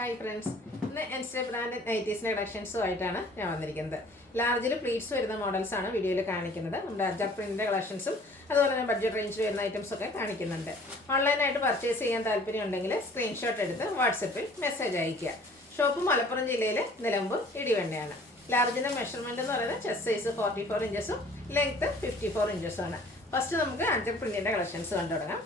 Hi friends, ഇന്ന് എൻസ്റ്റേ brand നൈറ്റീസിൻ്റെ കളക്ഷൻസുമായിട്ടാണ് ഞാൻ വന്നിരിക്കുന്നത്. ലാർജിൽ പ്ലീറ്റ്സ് വരുന്ന മോഡൽസാണ് വീഡിയോയിൽ കാണിക്കുന്നത്. നമ്മുടെ അജർ പ്രിൻറ്റിൻ്റെ കളക്ഷൻസും അതുപോലെ തന്നെ ബഡ്ജറ്റ് റേഞ്ചിൽ വരുന്ന ഐറ്റംസൊക്കെ കാണിക്കുന്നുണ്ട്. ഓൺലൈനായിട്ട് പർച്ചേസ് ചെയ്യാൻ താല്പര്യമുണ്ടെങ്കിൽ സ്ക്രീൻഷോട്ട് എടുത്ത് വാട്സപ്പിൽ മെസ്സേജ് അയയ്ക്കുക. ഷോപ്പ് മലപ്പുറം ജില്ലയിലെ നിലമ്പൂർ ഇടിവണ്ണയാണ്. ലാർജിൻ്റെ മെഷർമെൻറ്റ് എന്ന് പറയുന്നത് ചെസ്റ്റ് സൈസ് 44 ഇഞ്ചസും ലെങ്ത്ത് 54 ഇഞ്ചസുമാണ്. ഫസ്റ്റ് നമുക്ക് അജർ പ്രിൻറ്റിൻ്റെ കളക്ഷൻസ് കണ്ടു തുടങ്ങാം.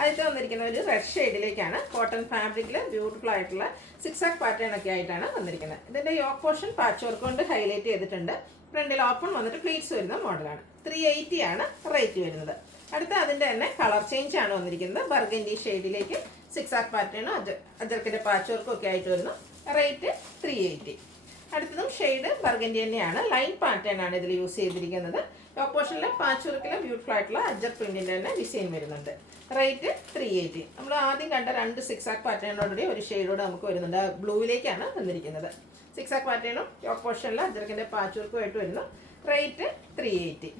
ആദ്യത്തെ വന്നിരിക്കുന്ന ഒരു റെഡ് ഷെയ്ഡിലേക്കാണ്. കോട്ടൺ ഫാബ്രിക്കിൽ ബ്യൂട്ടിഫുൾ ആയിട്ടുള്ള സിക്സാക് പാറ്റേൺ ഒക്കെ ആയിട്ടാണ് വന്നിരിക്കുന്നത്. ഇതിൻ്റെ യോക്ക് പോർഷൻ പാച്ച് വർക്ക് കൊണ്ട് ഹൈലൈറ്റ് ചെയ്തിട്ടുണ്ട്. ഫ്രണ്ടിൽ ഓപ്പൺ വന്നിട്ട് പ്ലീറ്റ്സ് വരുന്ന മോഡലാണ്. 380 ആണ് റേറ്റ് വരുന്നത്. അടുത്ത അതിൻ്റെ തന്നെ കളർ ചേഞ്ച് ആണ് വന്നിരിക്കുന്നത്. ബർഗൻഡി ഷെയ്ഡിലേക്ക് സിക്സാക് പാറ്റേണും അജർക്കിൻ്റെ പാച്ച് വർക്കും ഒക്കെ ആയിട്ട് വരുന്നു. റേറ്റ് 380. അടുത്തതും ഷെയ്ഡ് ബർഗൻഡി തന്നെയാണ്. ലൈൻ പാറ്റേൺ ആണ് ഇതിൽ യൂസ് ചെയ്തിരിക്കുന്നത്. യോക്ക് പോർഷനിലെ പാച്ച് വർക്കിലെ ബ്യൂട്ടിഫുൾ ആയിട്ടുള്ള അജർ പ്രിന്റിൻ്റെ തന്നെ ഡിസൈൻ വരുന്നുണ്ട്. റേറ്റ് 380. നമ്മൾ ആദ്യം കണ്ട രണ്ട് സിക്സാക് പാറ്റേണോടുകൂടി ഒരു ഷെയ്ഡോട് നമുക്ക് വരുന്നുണ്ട്. ബ്ലൂവിലേക്കാണ് വന്നിരിക്കുന്നത്. സിക്സാക് പാറ്റേണും യോക്ക് പോർഷനിലെ അജർക്കിൻ്റെ പാച്ച് വർക്കും ആയിട്ട് വരുന്നു. റേറ്റ് 380.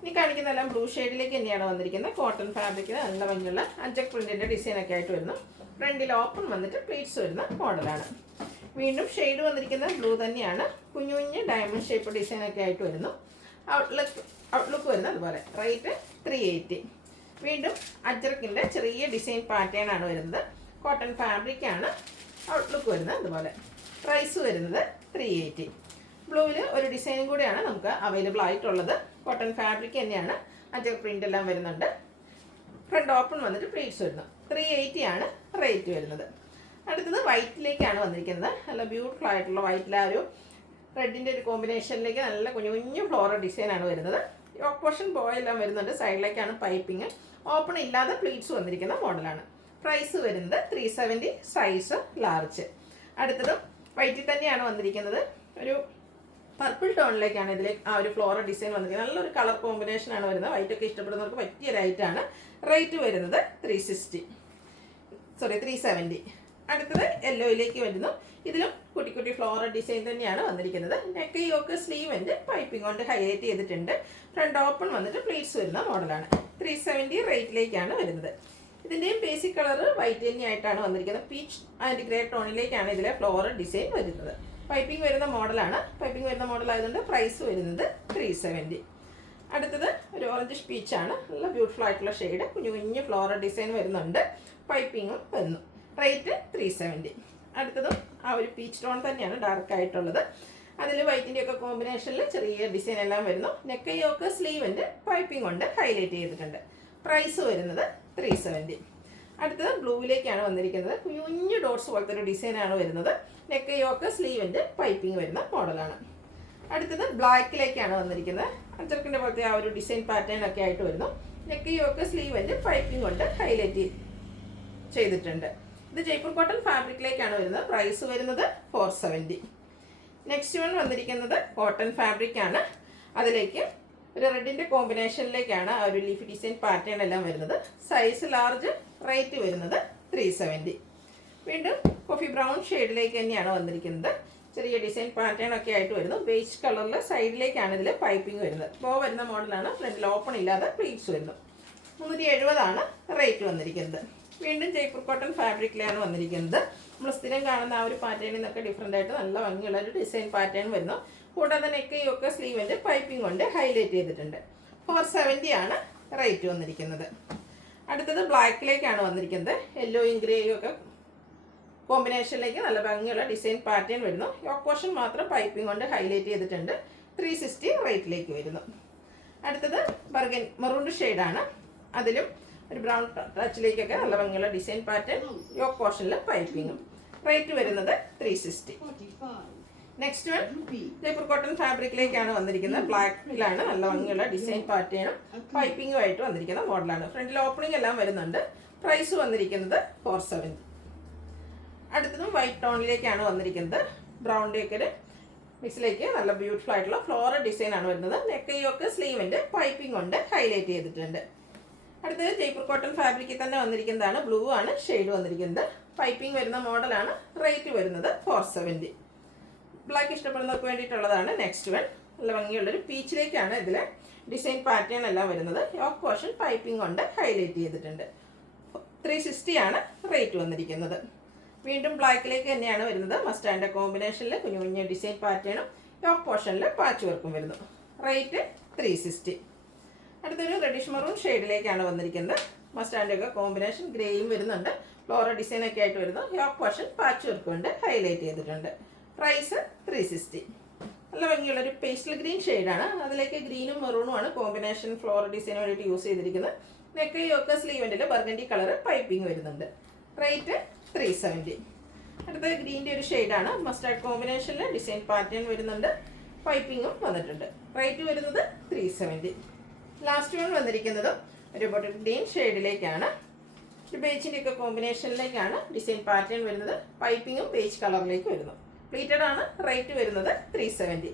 ഇനി കാണിക്കുന്നതെല്ലാം ബ്ലൂ ഷെയ്ഡിലേക്ക് തന്നെയാണ് വന്നിരിക്കുന്നത്. കോട്ടൺ ഫാബ്രിക്കിന് നല്ല ഭംഗിയുള്ള അജർ പ്രിന്റിൻ്റെ ഡിസൈനൊക്കെ ആയിട്ട് വരുന്നു. ഫ്രണ്ടിൽ ഓപ്പൺ വന്നിട്ട് പ്ലീറ്റ്സ് വരുന്ന മോഡലാണ്. വീണ്ടും ഷെയ്ഡ് വന്നിരിക്കുന്നത് ബ്ലൂ തന്നെയാണ്. കുഞ്ഞു കുഞ്ഞ് ഡയമണ്ട് ഷേപ്പ് ഡിസൈനൊക്കെ ആയിട്ട് വരുന്നു. ഔട്ട്ലുക്ക് വരുന്നത് അതുപോലെ. റേറ്റ് 380. വീണ്ടും അജർക്കിൻ്റെ ചെറിയ ഡിസൈൻ പാറ്റേൺ ആണ് വരുന്നത്. കോട്ടൺ ഫാബ്രിക്കാണ്. ഔട്ട്ലുക്ക് വരുന്നത് അതുപോലെ. പ്രൈസ് വരുന്നത് 380. ബ്ലൂവിൽ ഒരു ഡിസൈനും കൂടിയാണ് നമുക്ക് അവൈലബിൾ ആയിട്ടുള്ളത്. കോട്ടൺ ഫാബ്രിക് തന്നെയാണ്. അജർ പ്രിൻ്റ് എല്ലാം വരുന്നുണ്ട്. ഫ്രണ്ട് ഓപ്പൺ വന്നിട്ട് പ്ലീറ്റ്സ് വരുന്നു. 380 ആണ് റേറ്റ് വരുന്നത്. അടുത്തത് വൈറ്റിലേക്കാണ് വന്നിരിക്കുന്നത്. നല്ല ബ്യൂട്ടിഫുൾ ആയിട്ടുള്ള വൈറ്റിൽ ആ ഒരു റെഡിൻ്റെ ഒരു കോമ്പിനേഷനിലേക്ക് നല്ല കുഞ്ഞു കുഞ്ഞു ഫ്ലോറൽ ഡിസൈനാണ് വരുന്നത്. യോക്ക് പോർഷൻ ബോയെല്ലാം വരുന്നുണ്ട്. സൈഡിലേക്കാണ് പൈപ്പിങ്. ഓപ്പൺ ഇല്ലാതെ പ്ലീറ്റ്സ് വന്നിരിക്കുന്ന മോഡലാണ്. പ്രൈസ് വരുന്നത് 370, സൈസ് ലാർജ്. അടുത്തതും വൈറ്റിൽ തന്നെയാണ് വന്നിരിക്കുന്നത്. ഒരു പർപ്പിൾ ടോണിലേക്കാണ് ഇതിൽ ആ ഒരു ഫ്ലോറൽ ഡിസൈൻ വന്നിരിക്കുന്നത്. നല്ലൊരു കളർ കോമ്പിനേഷനാണ് വരുന്നത്. വൈറ്റൊക്കെ ഇഷ്ടപ്പെടുന്നവർക്ക് പറ്റിയ റേറ്റാണ്. റേറ്റ് വരുന്നത് 370. അടുത്തത് യെല്ലോയിലേക്ക് വരുന്നു. ഇതിലും കുട്ടി കുട്ടി ഫ്ലോറൽ ഡിസൈൻ തന്നെയാണ് വന്നിരിക്കുന്നത്. നെക്ക് യോക്ക് സ്ലീവിൻ്റെ പൈപ്പിംഗ് കൊണ്ട് ഹൈലൈറ്റ് ചെയ്തിട്ടുണ്ട്. ഫ്രണ്ട് ഓപ്പൺ വന്നിട്ട് പ്ലീറ്റ്സ് വരുന്ന മോഡലാണ്. 370 റേറ്റിലേക്കാണ് വരുന്നത്. ഇതിൻ്റെയും ബേസിക് കളർ വൈറ്റ് തന്നെയായിട്ടാണ് വന്നിരിക്കുന്നത്. പീച്ച് ആൻഡ് ഗ്രേ ടോണിലേക്കാണ് ഇതിലെ ഫ്ലോറൽ ഡിസൈൻ വരുന്നത്. പൈപ്പിംഗ് വരുന്ന മോഡലാണ്. പൈപ്പിംഗ് വരുന്ന മോഡൽ ആയതുകൊണ്ട് പ്രൈസ് വരുന്നത് 370. അടുത്തത് ഒരു ഓറഞ്ച് പീച്ചാണ്. നല്ല ബ്യൂട്ടിഫുൾ ആയിട്ടുള്ള ഷെയ്ഡ്. കുഞ്ഞു കുഞ്ഞു ഫ്ലോറൽ ഡിസൈൻ വരുന്നുണ്ട്. പൈപ്പിങ്ങും വരുന്നു. റേറ്റ് 370. അടുത്തതും ആ ഒരു പീച്ച് ടോൺ തന്നെയാണ് ഡാർക്ക് ആയിട്ടുള്ളത്. അതിൽ വൈറ്റിൻ്റെ ഒക്കെ കോമ്പിനേഷനിൽ ചെറിയ ഡിസൈൻ എല്ലാം വരുന്നു. നെക്ക് യോക്ക് സ്ലീവിൻ്റെ പൈപ്പിംഗ് കൊണ്ട് ഹൈലൈറ്റ് ചെയ്തിട്ടുണ്ട്. പ്രൈസ് വരുന്നത് 370. അടുത്തത് ബ്ലൂവിലേക്കാണ് വന്നിരിക്കുന്നത്. കുഞ്ഞു കുഞ്ഞു ഡോട്ട്സ് പോലത്തെ ഒരു ഡിസൈനാണ് വരുന്നത്. നെക്ക് യോക്ക് സ്ലീവിൻ്റെ പൈപ്പിംഗ് വരുന്ന മോഡലാണ്. അടുത്തത് ബ്ലാക്കിലേക്കാണ് വന്നിരിക്കുന്നത്. അജർക്കിൻ്റെ പോലത്തെ ആ ഒരു ഡിസൈൻ പാറ്റേൺ ഒക്കെ ആയിട്ട് വരുന്നു. നെക്ക് യോക്ക് സ്ലീവിൻ്റെ പൈപ്പിംഗ് കൊണ്ട് ഹൈലൈറ്റ് ചെയ്തിട്ടുണ്ട്. ഇത് ജയ്പൂർ കോട്ടൺ ഫാബ്രിക്കിലേക്കാണ് വരുന്നത്. പ്രൈസ് വരുന്നത് 470. നെക്സ്റ്റ് വൺ വന്നിരിക്കുന്നത് കോട്ടൺ ഫാബ്രിക് ആണ്. അതിലേക്ക് ഒരു റെഡിൻ്റെ കോമ്പിനേഷനിലേക്കാണ് ആ ഒരു ലീഫ് ഡിസൈൻ പാറ്റേൺ എല്ലാം വരുന്നത്. Size large. റേറ്റ് വരുന്നത് 370. വീണ്ടും കോഫി ബ്രൗൺ ഷെയ്ഡിലേക്ക് തന്നെയാണ് വന്നിരിക്കുന്നത്. ചെറിയ ഡിസൈൻ പാറ്റേൺ ഒക്കെ ആയിട്ട് വരുന്നു. ബേസ് കളറിൽ സൈഡിലേക്കാണ് ഇതിൽ പൈപ്പിംഗ് വരുന്നത്. ബോ വരുന്ന മോഡലാണ്. ഫ്രണ്ടിൽ ഓപ്പൺ ഇല്ലാതെ പ്ലീറ്റ്സ് വരുന്നു. 370 ആണ് റേറ്റ് വന്നിരിക്കുന്നത്. വീണ്ടും ജയ്പൂർ കോട്ടൺ ഫാബ്രിക്കിലാണ് വന്നിരിക്കുന്നത്. നമ്മൾ സ്ഥിരം കാണുന്ന ആ ഒരു പാറ്റേണിൽ നിന്നൊക്കെ ഡിഫറെൻ്റ് ആയിട്ട് നല്ല ഭംഗിയുള്ള ഒരു ഡിസൈൻ പാറ്റേൺ വരുന്നു. കൂടാതെ നെക്ക് യോക്ക് സ്ലീവിൻ്റെ പൈപ്പിംഗ് കൊണ്ട് ഹൈലൈറ്റ് ചെയ്തിട്ടുണ്ട്. 470 ആണ് റേറ്റ് വന്നിരിക്കുന്നത്. അടുത്തത് ബ്ലാക്കിലേക്കാണ് വന്നിരിക്കുന്നത്. യെല്ലോയും ഗ്രേയും ഒക്കെ കോമ്പിനേഷനിലേക്ക് നല്ല ഭംഗിയുള്ള ഡിസൈൻ പാറ്റേൺ വരുന്നു. യോക്ക് പോർഷൻ മാത്രം പൈപ്പിംഗ് കൊണ്ട് ഹൈലൈറ്റ് ചെയ്തിട്ടുണ്ട്. 360 റേറ്റിലേക്ക് വരുന്നു. അടുത്തത് മെറൂൺ ഷെയ്ഡാണ്. അതിലും ഒരു ബ്രൗൺ ടച്ചിലേക്കൊക്കെ നല്ല ഭംഗിയുള്ള ഡിസൈൻ പാറ്റേൺ. യോക്ക് പോർഷനിൽ പൈപ്പിങ്ങും. റേറ്റ് വരുന്നത് 360. നെക്സ്റ്റ് വൺ ജയ്പൂർ കോട്ടൺ ഫാബ്രിക്കിലേക്കാണ് വന്നിരിക്കുന്നത്. ബ്ലാക്കിലാണ് നല്ല ഭംഗിയുള്ള ഡിസൈൻ പാറ്റേണും പൈപ്പിങ്ങും ആയിട്ട് വന്നിരിക്കുന്ന മോഡലാണ്. ഫ്രണ്ടിൽ ഓപ്പണിംഗ് എല്ലാം വരുന്നുണ്ട്. പ്രൈസ് വന്നിരിക്കുന്നത് 470. അടുത്തതും വൈറ്റ് ടോണിലേക്കാണ് വന്നിരിക്കുന്നത്. ബ്രൗണിലേക്ക് ഒരു മിക്സിലേക്ക് നല്ല ബ്യൂട്ടിഫുൾ ആയിട്ടുള്ള ഫ്ലോറൽ ഡിസൈനാണ് വരുന്നത്. നെക്ക് യോക്ക് സ്ലീവിൻ്റെ പൈപ്പിംഗ് കൊണ്ട് ഹൈലൈറ്റ് ചെയ്തിട്ടുണ്ട്. അടുത്തത് ജയ്പൂർ കോട്ടൺ ഫാബ്രിക്കിൽ തന്നെ വന്നിരിക്കുന്നതാണ്. ബ്ലൂ ആണ് ഷെയ്ഡ് വന്നിരിക്കുന്നത്. പൈപ്പിംഗ് വരുന്ന മോഡലാണ്. റേറ്റ് വരുന്നത് 470. ബ്ലാക്ക് ഇഷ്ടപ്പെടുന്നവർക്ക് വേണ്ടിയിട്ടുള്ളതാണ് നെക്സ്റ്റ് വൺ. നല്ല ഭംഗിയുള്ളൊരു പീച്ചിലേക്കാണ് ഇതിൽ ഡിസൈൻ പാറ്റേൺ എല്ലാം വരുന്നത്. യോക്ക് പോർഷൻ പൈപ്പിംഗ് കൊണ്ട് ഹൈലൈറ്റ് ചെയ്തിട്ടുണ്ട്. 360 ആണ് റേറ്റ് വന്നിരിക്കുന്നത്. വീണ്ടും ബ്ലാക്കിലേക്ക് തന്നെയാണ് വരുന്നത്. മസ്റ്റാൻഡ് കോമ്പിനേഷനിൽ കുഞ്ഞു കുഞ്ഞു ഡിസൈൻ പാറ്റേണും യോക്ക് പോർഷനിൽ പാച്ച് വർക്കും വരുന്നു. റേറ്റ് 360. അടുത്തൊരു റെഡിഷ് മറൂൺ ഷെയ്ഡിലേക്കാണ് വന്നിരിക്കുന്നത്. മസ്റ്റാൻഡൊക്കെ കോമ്പിനേഷൻ ഗ്രേയും വരുന്നുണ്ട്. ഫ്ലോറൽ ഡിസൈനൊക്കെ ആയിട്ട് വരുന്നു. യോക്ക് പോർഷൻ പാച്ച് വർക്ക് കൊണ്ട് ഹൈലൈറ്റ് ചെയ്തിട്ടുണ്ട്. പ്രൈസ് 360. നല്ല ഭംഗിയുള്ളൊരു പേസ്റ്റൽ ഗ്രീൻ ഷെയ്ഡാണ്. അതിലേക്ക് ഗ്രീനും മെറൂണുമാണ് കോമ്പിനേഷൻ ഫ്ലോറൽ ഡിസൈന് വേണ്ടിയിട്ട് യൂസ് ചെയ്തിരിക്കുന്നത്. നെക്ക് യോക്ക് സ്ലീവെൻറ്റിൽ ബർഗൻഡി കളർ പൈപ്പിംഗ് വരുന്നുണ്ട്. റേറ്റ് 370. അടുത്ത ഗ്രീൻ്റെ ഒരു ഷെയ്ഡാണ്. മസ്റ്റാർഡ് കോമ്പിനേഷനിൽ ഡിസൈൻ പാറ്റേൺ വരുന്നുണ്ട്. പൈപ്പിങ്ങും വന്നിട്ടുണ്ട്. റേറ്റ് വരുന്നത് 370. ലാസ്റ്റ് വൺ വന്നിരിക്കുന്നത് ഒരു ബോട്ടിൽ ഗ്രീൻ ഷെയ്ഡിലേക്കാണ്. ഒരു ബേജിൻ്റെ ഒക്കെ കോമ്പിനേഷനിലേക്കാണ് ഡിസൈൻ പാറ്റേൺ വരുന്നത്. പൈപ്പിങ്ങും ബേജ് കളറിലേക്ക് വരുന്നു. പ്ലീറ്റഡ് ആണ്. റേറ്റ് വരുന്നത് 370.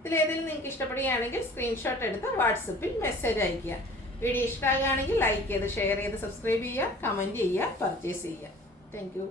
ഇതിലേതെങ്കിലും നിങ്ങൾക്ക് ഇഷ്ടപ്പെടുകയാണെങ്കിൽ സ്ക്രീൻഷോട്ട് എടുത്ത് വാട്സപ്പിൽ മെസ്സേജ് അയയ്ക്കുക. വീഡിയോ ഇഷ്ടമാകുകയാണെങ്കിൽ ലൈക്ക് ചെയ്ത് ഷെയർ ചെയ്ത് സബ്സ്ക്രൈബ് ചെയ്യുക, കമൻറ്റ് ചെയ്യുക, പർച്ചേസ് ചെയ്യുക. Thank you.